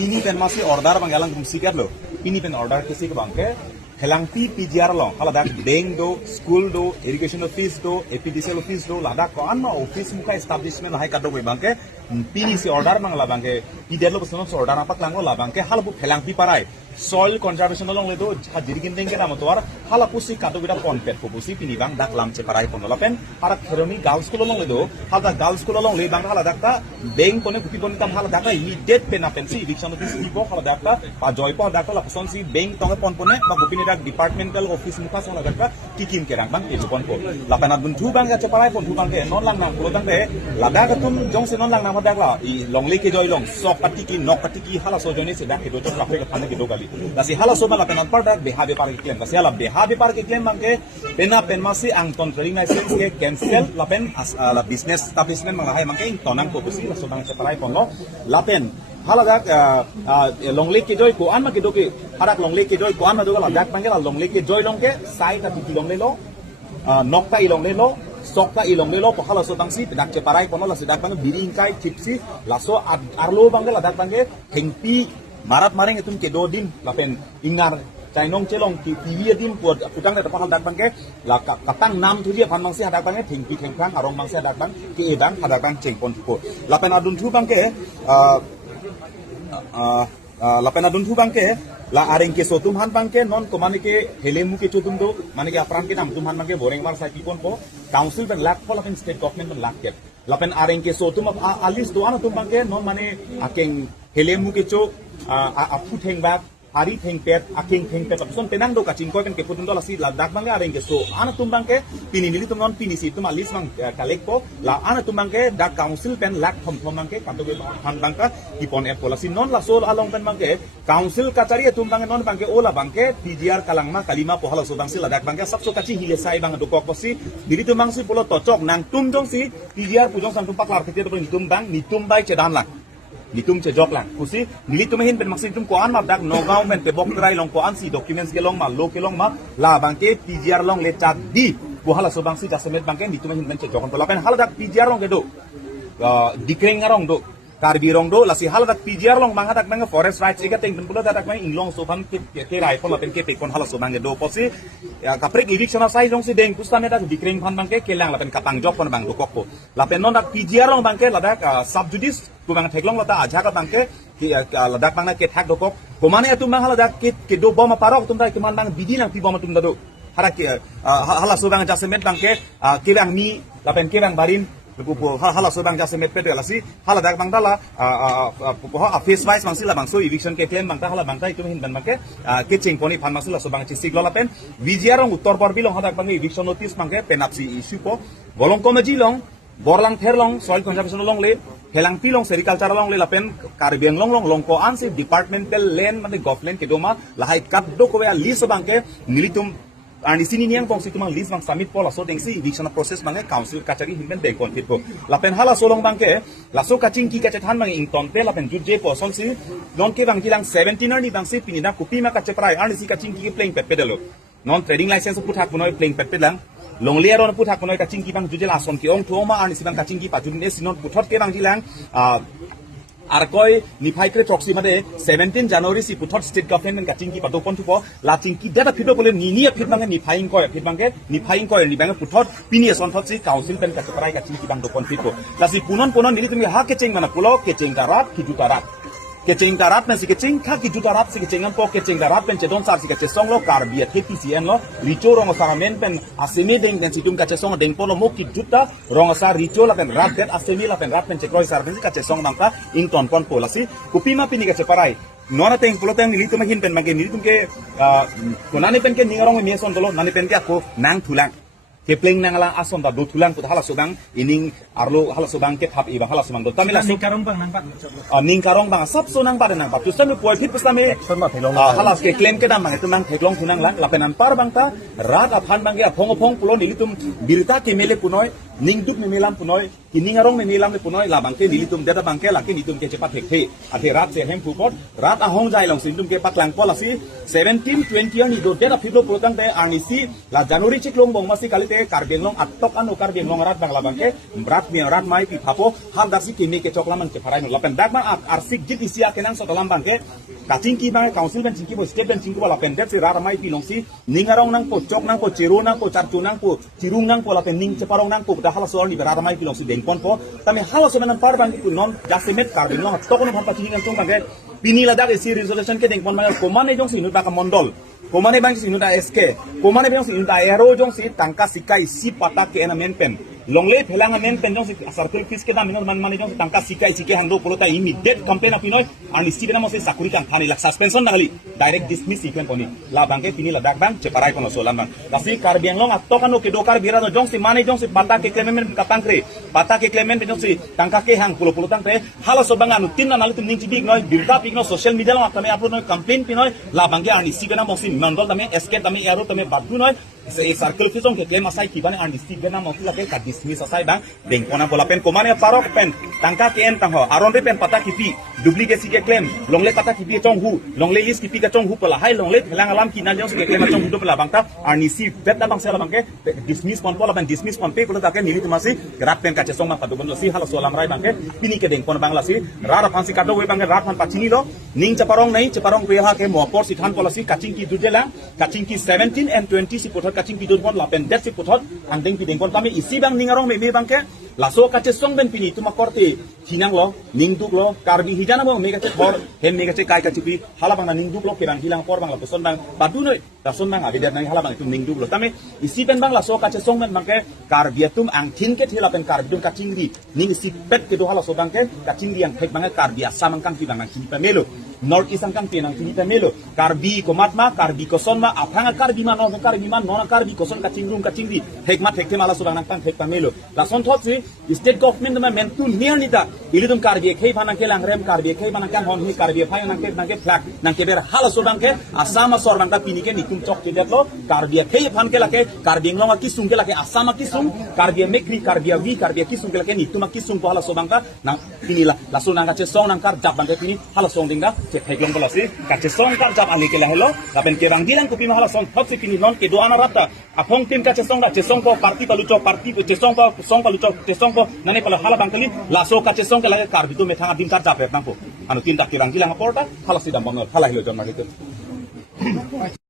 pini pen masih order bang yalang kum sikat lo pini pen order kesi ke bangke helang pi PGR long hala dak bank do school do irrigation office do APDCL office do lada ko anma office muka establishment hai kado koi bangke pini si order mang la bangke PDR lo pesan so order apak lang lo la bangke hal bu helang pi parai soil conservation long le do hajirikin dengke nama tuar hala pusi kado bida ponpet ko pusi pini bang dak lam ce parai pon lapen para kheroni girls school long le do hala girls school long le bang hala dak ta bank pone kupi pon tam hala dak ta immediate pen apen si eviction office ibo hala dak ta pa joy po dak la pesan si bank tong pon pone ba kupini dak departmental office muka so la dak ta kikim kerang bang e pon ko lapen adun thu bang ce parai pon thu bang ke non lang nam pulo dang de lada ka tum jong se non lang nam dak la i long le ke joy long sok patiki nok patiki hala so jone se dak ke do chok la ke khane ke do gali Kasi hala so malakan on par dak beha bepar ke claim kasi hala beha bepar ke claim bangke pena pen masi ang ton trading license ke cancel lapen la business establishment mangai mangke tonang ko busi so bang separai ponlo lapen hala dak longle ke joy ko an ma ke do ke harak longle ke joy ko an ma do la dak bangke la longle ke joy long ke sai ta ti long le lo nokta i long le lo sokta ilong lelo po hala so tangsi dak ce parai pono la sedak bang biring kai chipsi laso arlo bangke la dak bangke thengpi marat maring itum ke dodin lapen ingar chainong chelong ki piwi dim puat putang da pahal dak bangke la katang nam thuje phan mangsi hadak bangke thengpi thengkrang arong mangsi hadak bang ke edang hadak bang chengpon ko lapen adun thu bangke lapen adun thu bangke la areng ke sotum han bangke non ko mane ke helemu ke chotum do mane ke apram ke nam tum han bangke boreng mar sai pipon ko council ben lak ko lapen state government ben lak ke lapen areng ke sotum alis do an tum bangke non mane akeng helemu ke cho apu theng bak hari theng pet aking theng pet opson tenang do kacing ko kan ke putun do la si la dak bangke areng ke so an tum bangke pini nili tum non pini si tum alis bang kalek ko la an tum bangke dak council pen lak thom thom bangke kato ke han bangka ipon ep ko la si non la sol along pen bangke council kachari tum bangke non bangke ola bangke PGR kalangma kalima pohala so bangsi la dak bangke sabso kachi hile sai bang do kok posi diri tum bangsi polo tocok nang tum jong si PGR pujong sang tum paklar ketir do tum bang ni tum bai cedan lang nitum ce jok lang kusi nili tumehin pen maksin tum ko an ma dak nogau men pe bok trai long ko an si documents ke long ma lo ke long ma la bangke PGR long le chat di bu hala so bangsi jasemet bangke nitumehin men ce jokon to lapen hala dak PGR long ke do dikreng arong do karbi rong do la si hala dak PGR long manga dak bang forest rights ega teng pulo dak bang inglong so pham ke rai pon lapen ke pe kon hala so bang do posi kaprik eviction of sai long si deng pustame dak dikreng phan bangke kelang lapen kapang jok pon bang do kokko lapen non dak PGR long bangke la dak subjudice bang theklong lata aja ka bangke ki ladak bang na ke thak dokok komane atum bang hala dak ke do bom parok tum dai keman bang bidi lang pi bom tum da do hara ke hala so bang jasemet bangke ke bang mi lapen ke bang barin hala so bang jasemet pet la si hala dak bang dala face wise bang sila bang so eviction ke claim bang ta hala bang ta itu hin ban bangke ke ching poni phan masula so bang chisik lapen vijiarong uttor por bilong hadak bang eviction notice bangke penapsi issue po bolong komeji long borlang therlong soil conservation long le helang pilong sericulture long le lapen karbiang long ko ansi departmental land mane government ke doma lahai kat do ko ya list bangke nilitum ani sini niang pong situmang list bang submit pola so dengsi eviction process bangke council kachari himben bank konfit ko lapen hala solong bangke laso kaching ki kachet han bang ington te lapen juje po son si non ke bang kilang 17 ni bang si pinina kupi ma kache prai ani si kaching ki playing pet pedalo non trading license puthak bunoi playing pet pelang longliaron puthak bunoi kaching ki bang juje la son ki ong thoma ani si bang kaching ki patun ne sinon puthot ke bang jilang আর কয় নিফাইক্রে টক্সি মানে 17 জানুয়ারি সি পুথট state government কাচিং কি পাতো পন্থু প লাচিং কি দাটা ফিটো বলে নিনিয়া ফিট বাঙ্গে নিফাইং কয় ফিট বাঙ্গে নিফাইং কয় নি বাঙ্গে পুথট পিনিয়া সন ফসি কাউন্সিল পেন কাছে প্রায় কাচিং কি বাং দো পন্থিত লাসি পুনন নিলি তুমি হা কেচিং মানে পুলো কেচিং কারাত কি জুতারাত kecing darat men si kecing kha ki juta rat si kecing an po kecing darat pen cedon sar si kecing song lo kar bia TPCN lo rico rong sa men pen asemi deng den si tum kecing song deng polo mo ki juta rong sa rico la pen rat det asemi la pen rat pen cekroi sar pen si kecing song nangka ing ton pon pola si kupima pini kecing parai nona teng pulo teng nili tum hin pen mangke nili tum ke konani pen ke ningarong me son dolo nani pen ke ako nang thulang kepling nangala ason da do thulang put hala sobang ining arlo hala sobang ke thap iba hala sobang do tamila ningkarong bang nang pat ningkarong bang sap so nang pat nang pat tu sami poi phit pustame hala ke claim ke dam bang tu nang theklong thunang lang lapenan par bang ta rat aphan bang ge phong pulo nili tum birta ke mele punoi ningduk memilam punoi kiningarong memilam punoi la bangke nilitum data bangke laki nitum ke cepat hekhe ate rat se hem pupot rat ahong jai long sindum ke patlang polasi 17 20 ani do data phiblo protang te anisi la januari chiklong bong masi kalite karbenglong atok anu karbenglong rat bangla bangke brat mi rat mai pi phapo hal dasi kimi ke choklaman ke parai no lapen dakma arsik jit isia kenang sotalam bangke kacing ki bang council ben cingki bo state ben cingki bola pen det si rat mai pi longsi ningarong nang po chok nang po chiru nang po charchu nang po chirung nang po lapen ning cheparong nang po hala sor ni rat mai pi longsi dengpon po tame hala so menan par bang ku non jasimet karbenglong tokono bhampa cingki kan tong bangke pini ladak isi resolution ke dengpon ma komane jong sinut ba ka mondol komane bang sinut SK komane bang sinut aero jong si tangka sikai si pata ke ena menpen longle phelanga menpen jong si circle fis ke da minor man mane jong tangka sikai sike hando polota immediate campaign apinoi ani si bena mo se sakuri kan thani lak suspension dali direct dismiss iklen poni la bangke pini ladak bang ceparai kono solan bang kasi karbenglong atokano ke dokar birano jong si mane jong si pata ke klemen kapangkre pata ke klemen jong si tangka ke hang pulo tang te hala so bang anu tinna nalu tum ning big noi birda pig no social media lo atame upload noi campaign pinoi la bangke ani si bena mo si mandol tame SK tame ero tame badu noi se circle fisong ke claim asai kibane ani si bena mo la ke ka dismiss asai bang dengpona bola pen komane parok pen tangka ke en tang ho aron re pen pata kipi duplicate ke claim longle pata kipi chong hu longle list kipi ka chong hu pala hai longle helang alam kinan jong ke claim chong hu do pala bangta ani si beta bang sela bangke dismiss pon pola pen dismiss pon pe kola take nili tumasi rat pen ka chesong ma padu bon si hala solam rai bangke pini ke dengpon bangla si rara phansi kado we bangke rat phan pachini lo ning chaparong nei chaparong pe ha ke mopor si than policy kaching ki dujela kaching ki 17 and 20 si pothot kaching ki dujbon la pen det si pothot andeng pi dengpon tami isi bang ningarong me bangke laso kache song ben pini tuma korte hinang lo ningduk lo karbi hijana bo me kache por hem me kache kai kache pi hala bang ningduk lo ke bang hilang por bang la poson bang badu noi da son bang abidat nang hala bang itu ningduk lo tame isi ben bang laso kache song ben bangke karbiatum ang thin ke thela pen karbidum kaching ri ning si pet ke do hala so bangke kaching ri ang thek bang karbia samang kang pi bang kini pamelo north east ang kang pi nang kini pamelo karbi komatma karbi kosonma aphanga karbi ma non karbi ma non karbi koson kaching rum kaching ri thek ma thek thema la so bang nang kang thek pamelo la son thot si state government ma mentu near nita ilidum karbi khei phanang ke langrem karbi khei phanang kan hon hi karbi phai nang ke flag nang ke ber hala so bang ke asama sor bang ta pini ke nikum chok ke detlo karbi khei phan ke lake karbi nglonga ki sung ke lake asama ki sung karbi mekri karbi wi karbi ki sung ke lake nituma ki sung ko hala so bang ka nang pini la so nang ka che song nang kar jap bang ke pini hala song dingga che pheglong ko lasi ka che song kar jap ani ke la helo lapen ke bang bilang ko pini hala song thot si pini non ke doana rata apong tim ka che song ko parti palucho parti che song palucho che song ko nane pala hala bang kali laso ka che song ke lage karbi to methanga dim kar jap nang ko anu tin tak kirang bilang porta hala sidam bang hala hilo jon ma gitu